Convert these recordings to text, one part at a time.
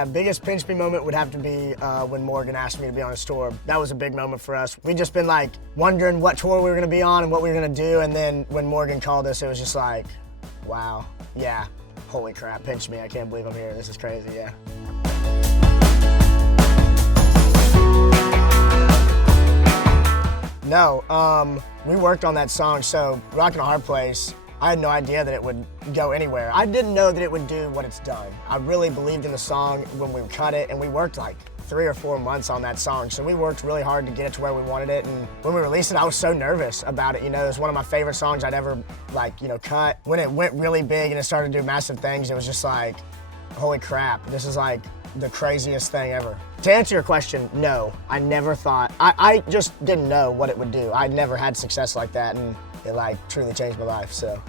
Yeah, biggest pinch me moment would have to be when Morgan asked me to be on his tour. That was a big moment for us. We'd just been like wondering what tour we were gonna be on and what we were gonna do, and then when Morgan called us, it was just like, wow, yeah, holy crap, pinch me, I can't believe I'm here, this is crazy, yeah. No, we worked on that song, so Rockin' a Hard Place, I had no idea that it would go anywhere. I didn't know that it would do what it's done. I really believed in the song when we cut it, and we worked like 3 or 4 months on that song. So we worked really hard to get it to where we wanted it, and when we released it, I was so nervous about it. You know, it was one of my favorite songs I'd ever cut. When it went really big and it started to do massive things, it was just like, holy crap, this is like the craziest thing ever. To answer your question, no, I never thought, I just didn't know what it would do. I'd never had success like that, and it like truly changed my life, so.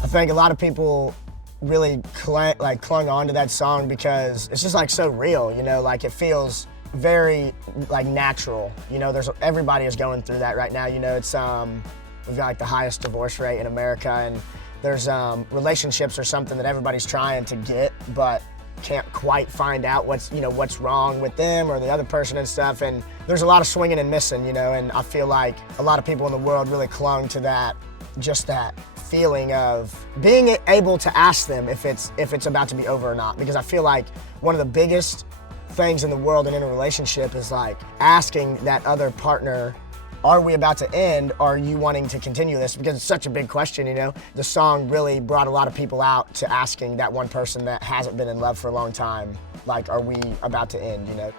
I think a lot of people really clung on to that song because it's just like so real, you know, like it feels very like natural. You know, everybody is going through that right now, you know, it's, we've got like the highest divorce rate in America, and there's relationships or something that everybody's trying to get, but can't quite find out what's wrong with them or the other person and stuff, and there's a lot of swinging and missing, you know, and I feel like a lot of people in the world really clung to that, just that feeling of being able to ask them if it's about to be over or not, because I feel like one of the biggest things in the world and in a relationship is like asking that other partner, are we about to end? Are you wanting to continue this? Because it's such a big question, you know? The song really brought a lot of people out to asking that one person that hasn't been in love for a long time, like, are we about to end, you know?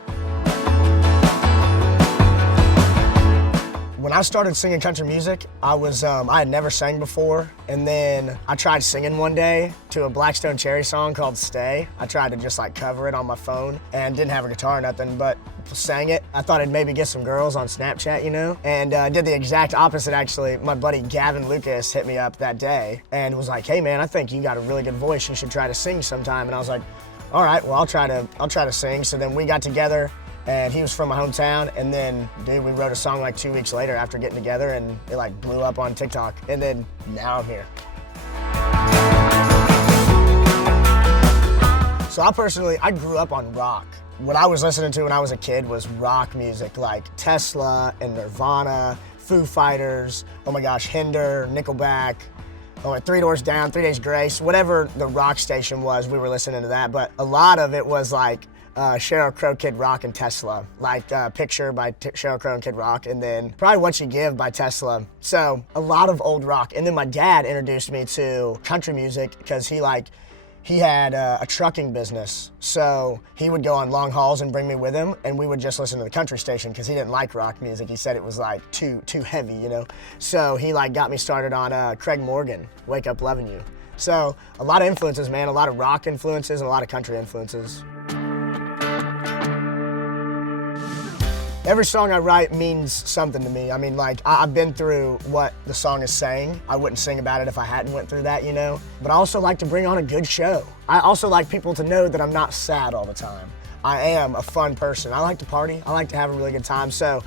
When I started singing country music, I had never sang before, and then I tried singing one day to a Blackstone Cherry song called Stay. I tried to just like cover it on my phone and didn't have a guitar or nothing, but sang it. I thought I'd maybe get some girls on Snapchat, you know, and did the exact opposite actually. My buddy Gavin Lucas hit me up that day and was like, hey man, I think you got a really good voice, you should try to sing sometime. And I was like, all right, well I'll try to sing. So then we got together, and he was from my hometown, and then, dude, we wrote a song like 2 weeks later after getting together, and it like blew up on TikTok, and then now I'm here. So I grew up on rock. What I was listening to when I was a kid was rock music, like Tesla and Nirvana, Foo Fighters, oh my gosh, Hinder, Nickelback, Three Doors Down, 3 Days Grace, whatever the rock station was, we were listening to that, but a lot of it was like Sheryl Crow, Kid Rock, and Tesla, like Picture by Sheryl Crow and Kid Rock, and then probably What You Give by Tesla. So a lot of old rock. And then my dad introduced me to country music because he had a trucking business. So he would go on long hauls and bring me with him, and we would just listen to the country station because he didn't like rock music. He said it was like too heavy, you know? So he like got me started on Craig Morgan, Wake Up Lovin' You. So a lot of influences, man, a lot of rock influences and a lot of country influences. Every song I write means something to me. I mean, like, I've been through what the song is saying. I wouldn't sing about it if I hadn't went through that, you know? But I also like to bring on a good show. I also like people to know that I'm not sad all the time. I am a fun person. I like to party. I like to have a really good time. So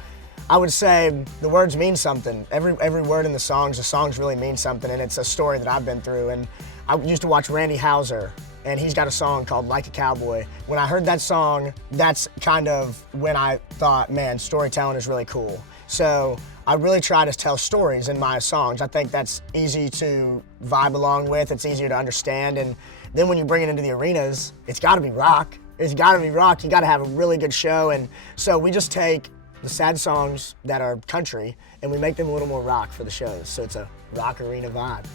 I would say the words mean something. Every word in the songs really mean something, and it's a story that I've been through. And I used to watch Randy Houser, and he's got a song called Like a Cowboy. When I heard that song, that's kind of when I thought, man, storytelling is really cool. So I really try to tell stories in my songs. I think that's easy to vibe along with, it's easier to understand, and then when you bring it into the arenas, it's gotta be rock. It's gotta be rock, you gotta have a really good show, and so we just take the sad songs that are country, and we make them a little more rock for the shows, so it's a rock arena vibe.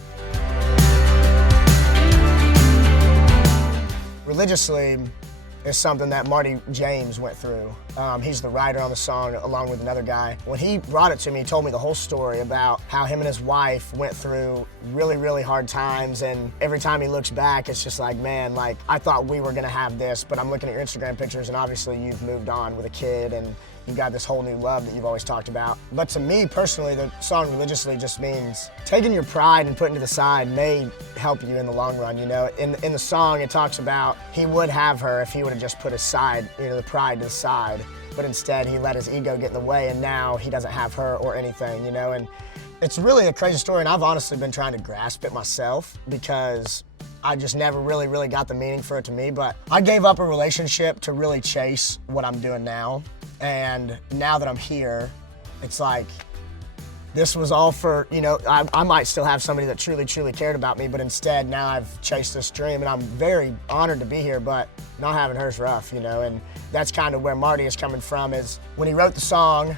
Religiously is something that Marty James went through. He's the writer on the song along with another guy. When he brought it to me, he told me the whole story about how him and his wife went through really, really hard times, and every time he looks back, it's just like, man, like, I thought we were gonna have this, but I'm looking at your Instagram pictures and obviously you've moved on with a kid and you've got this whole new love that you've always talked about. But to me personally, the song Religiously just means taking your pride and putting it to the side may help you in the long run, you know? In the song, it talks about he would have her if he would have just put his side, you know, the pride to the side, but instead he let his ego get in the way, and now he doesn't have her or anything, you know? And it's really a crazy story, and I've honestly been trying to grasp it myself, because I just never really got the meaning for it to me, but I gave up a relationship to really chase what I'm doing now. And now that I'm here, it's like, this was all for, you know, I might still have somebody that truly cared about me, but instead now I've chased this dream, and I'm very honored to be here, but not having her's rough, you know, and that's kind of where Marty is coming from. Is when he wrote the song,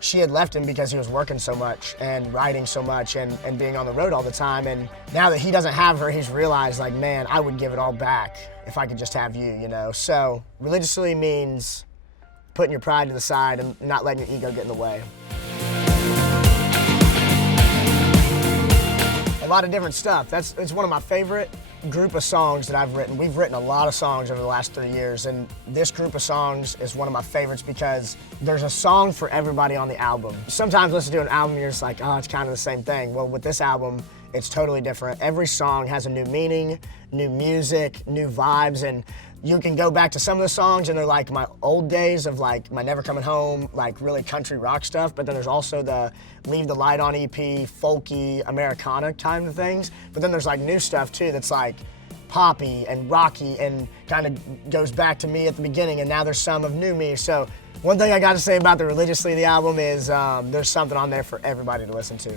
she had left him because he was working so much and writing so much and being on the road all the time. And now that he doesn't have her, he's realized, like, man, I would give it all back if I could just have you, you know? So religiously means putting your pride to the side and not letting your ego get in the way. A lot of different stuff. It's one of my favorite group of songs that I've written. We've written a lot of songs over the last 3 years, and this group of songs is one of my favorites because there's a song for everybody on the album. Sometimes listen to an album, you're just like, oh, it's kind of the same thing. Well, with this album, it's totally different. Every song has a new meaning, new music, new vibes, and you can go back to some of the songs and they're like my old days of like my Never Coming Home, like really country rock stuff, but then there's also the Leave the Light On EP, folky, Americana kind of things. But then there's like new stuff too that's like poppy and rocky and kind of goes back to me at the beginning, and now there's some of new me. So one thing I got to say about the Religiously, the album, is there's something on there for everybody to listen to.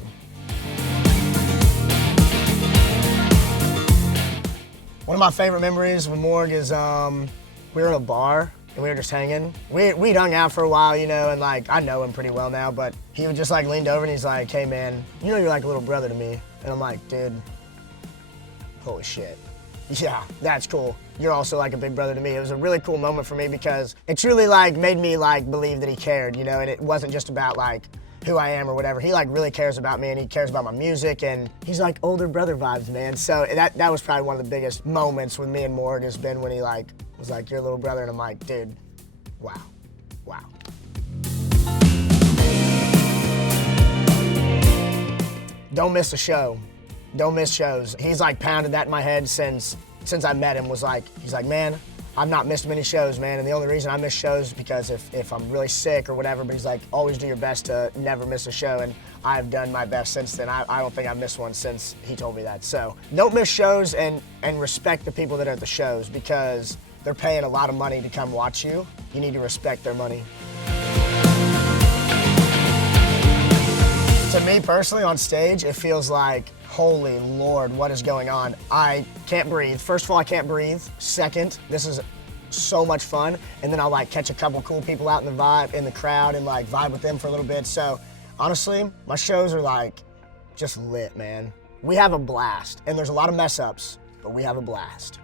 One of my favorite memories with Morg is we were in a bar and we were just hanging. We'd hung out for a while, you know, and like I know him pretty well now, but he would just like leaned over and he's like, hey man, you know you're like a little brother to me. And I'm like, dude, holy shit. Yeah, that's cool. You're also like a big brother to me. It was a really cool moment for me because it truly like made me like believe that he cared, you know, and it wasn't just about like who I am or whatever. He like really cares about me and he cares about my music, and he's like older brother vibes, man. So that was probably one of the biggest moments with me and Morg has been when he like was like, you're a little brother, and I'm like, dude, wow. Don't miss a show. Don't miss shows. He's like pounded that in my head since I met him. He's like, man, I've not missed many shows, man, and the only reason I miss shows is because if I'm really sick or whatever, but he's like, always do your best to never miss a show, and I've done my best since then. I don't think I've missed one since he told me that. So don't miss shows and respect the people that are at the shows because they're paying a lot of money to come watch you. You need to respect their money. To me personally, on stage, it feels like, holy Lord, what is going on? I can't breathe. First of all, I can't breathe. Second, this is so much fun. And then I'll like catch a couple cool people out in the crowd and like vibe with them for a little bit. So honestly, my shows are like just lit, man. We have a blast, and there's a lot of mess ups, but we have a blast.